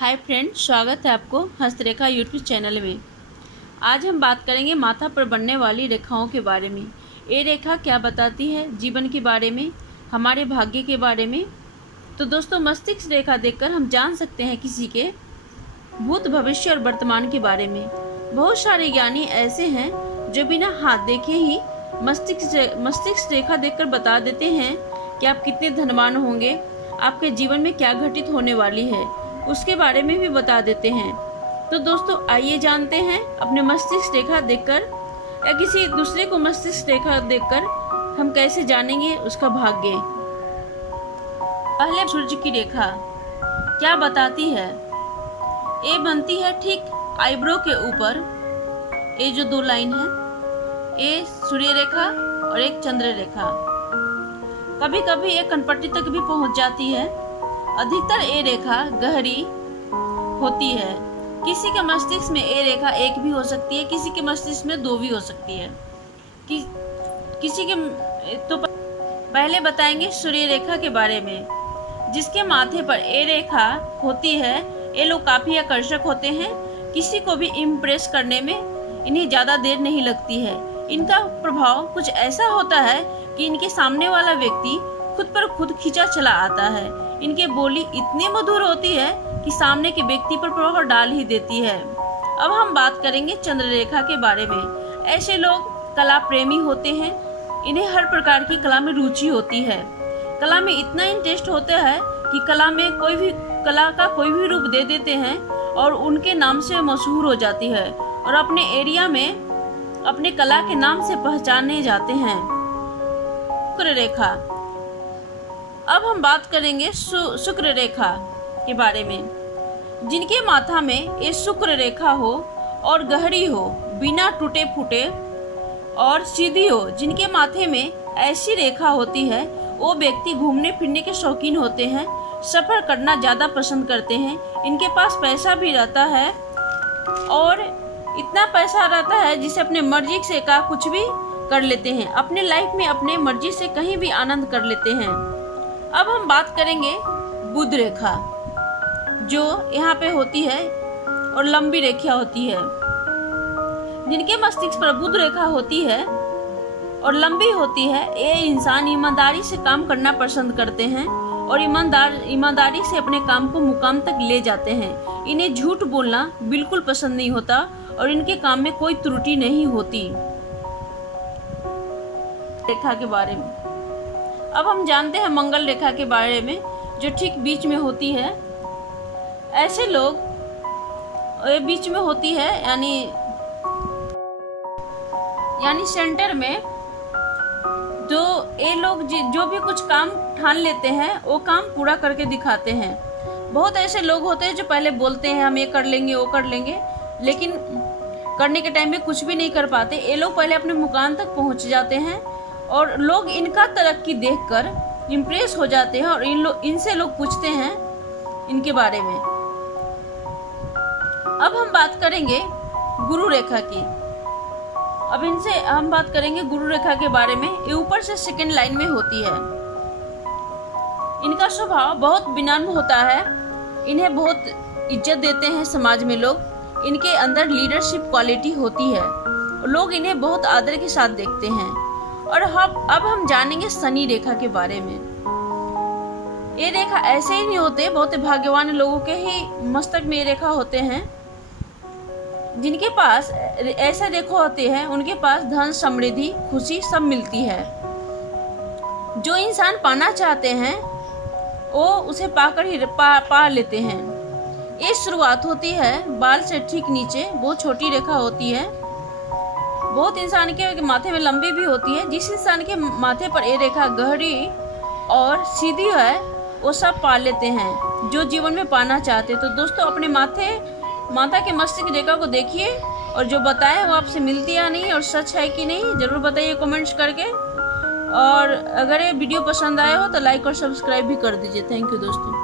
Hi friend, स्वागत है आपको हस्तरेखा यूट्यूब चैनल में। आज हम बात करेंगे माथा पर बनने वाली रेखाओं के बारे में। ये रेखा क्या बताती है जीवन के बारे में, हमारे भाग्य के बारे में। तो दोस्तों, मस्तिष्क रेखा देखकर हम जान सकते हैं किसी के भूत, भविष्य और वर्तमान के बारे में। बहुत सारे ज्ञानी ऐसे हैं जो बिना हाथ देखे ही मस्तिष्क रेखा देखकर बता देते हैं कि आप कितने धनवान होंगे, आपके जीवन में क्या घटित होने वाली है, उसके बारे में भी बता देते हैं। तो दोस्तों, आइए जानते हैं अपने मस्तिष्क रेखा देखकर या किसी दूसरे को मस्तिष्क रेखा देखकर हम कैसे जानेंगे उसका भाग्य। पहले सूर्य की रेखा क्या बताती है? ये बनती है ठीक आईब्रो के ऊपर। ये जो दो लाइन है, ये सूर्य रेखा और एक चंद्र रेखा। कभी कभी ये कनपट्टी तक भी पहुंच जाती है। अधिकतर ये रेखा गहरी होती है। किसी के मस्तिष्क में ये रेखा एक भी हो सकती है, किसी के मस्तिष्क में दो भी हो सकती है। किसी के तो पहले बताएंगे सूर्य रेखा के बारे में। जिसके माथे पर ये रेखा होती है, ये लोग काफी आकर्षक होते हैं। किसी को भी इम्प्रेस करने में इन्हें ज्यादा देर नहीं लगती है। इनका प्रभाव कुछ ऐसा होता है कि इनके सामने वाला व्यक्ति खुद पर खुद खींचा चला आता है। इनके बोली इतनी मधुर होती है कि सामने के व्यक्ति पर प्रभाव डाल ही देती है। अब हम बात करेंगे चंद्र रेखा के बारे में। ऐसे लोग कला प्रेमी होते हैं। इन्हें हर प्रकार की कला में रुचि होती है। कला में इतना इंटरेस्ट होता है कि कला का कोई भी रूप दे देते हैं और उनके नाम से मशहूर हो जाती है और अपने एरिया में अपने कला के नाम से पहचाने जाते हैं। शुक्र रेखा। अब हम बात करेंगे शुक्र रेखा के बारे में। जिनके माथा में ये शुक्र रेखा हो और गहरी हो, बिना टूटे फूटे और सीधी हो, जिनके माथे में ऐसी रेखा होती है, वो व्यक्ति घूमने फिरने के शौकीन होते हैं, सफर करना ज्यादा पसंद करते हैं। इनके पास पैसा भी रहता है और इतना पैसा रहता है जिसे अपने मर्जी से का कुछ भी कर लेते हैं। अपने लाइफ में अपने मर्जी से कहीं भी आनंद कर लेते हैं। अब हम बात करेंगे बुध रेखा, जो यहाँ पे होती है और लंबी रेखा होती है। जिनके मस्तिष्क पर बुध रेखा होती है और लंबी होती है, ये इंसान ईमानदारी से काम करना पसंद करते हैं और ईमानदारी से अपने काम को मुकाम तक ले जाते हैं। इन्हें झूठ बोलना बिल्कुल पसंद नहीं होता और इनके काम में कोई त्रुटि नहीं होती। रेखा के बारे में अब हम जानते हैं मंगल रेखा के बारे में, जो ठीक बीच में होती है। ऐसे लोग बीच में होती है, यानी सेंटर में। जो ये लोग जो भी कुछ काम ठान लेते हैं, वो काम पूरा करके दिखाते हैं। बहुत ऐसे लोग होते हैं जो पहले बोलते हैं हम ये कर लेंगे, वो कर लेंगे, लेकिन करने के टाइम में कुछ भी नहीं कर पाते। ये लोग पहले अपने मुकाम तक पहुंच जाते हैं और लोग इनका तरक्की देखकर इम्प्रेस हो जाते हैं और इनसे लोग पूछते हैं इनके बारे में। अब हम बात करेंगे गुरु रेखा की। अब इनसे हम बात करेंगे गुरु रेखा के बारे में। ये ऊपर से सेकंड लाइन में होती है। इनका स्वभाव बहुत विनम्र होता है। इन्हें बहुत इज्जत देते हैं समाज में लोग। इनके अंदर लीडरशिप क्वालिटी होती है। लोग इन्हें बहुत आदर के साथ देखते हैं। और अब हम जानेंगे शनि रेखा के बारे में। ये रेखा ऐसे ही नहीं होते, बहुत भाग्यवान लोगों के ही मस्तक में ये रेखा होते हैं। जिनके पास ऐसे रेखा होते हैं, उनके पास धन, समृद्धि, खुशी सब मिलती है। जो इंसान पाना चाहते हैं वो उसे पाकर ही पा लेते हैं। ये शुरुआत होती है बाल से ठीक नीचे, बहुत छोटी रेखा होती है। बहुत इंसान के माथे में लंबी भी होती है। जिस इंसान के माथे पर ये रेखा गहरी और सीधी है, वो सब पा लेते हैं जो जीवन में पाना चाहते। तो दोस्तों, अपने माता के मस्तिष्क रेखा को देखिए और जो बताए वो आपसे मिलती या नहीं और सच है कि नहीं, जरूर बताइए कमेंट्स करके। और अगर ये वीडियो पसंद आया हो तो लाइक और सब्सक्राइब भी कर दीजिए। थैंक यू दोस्तों।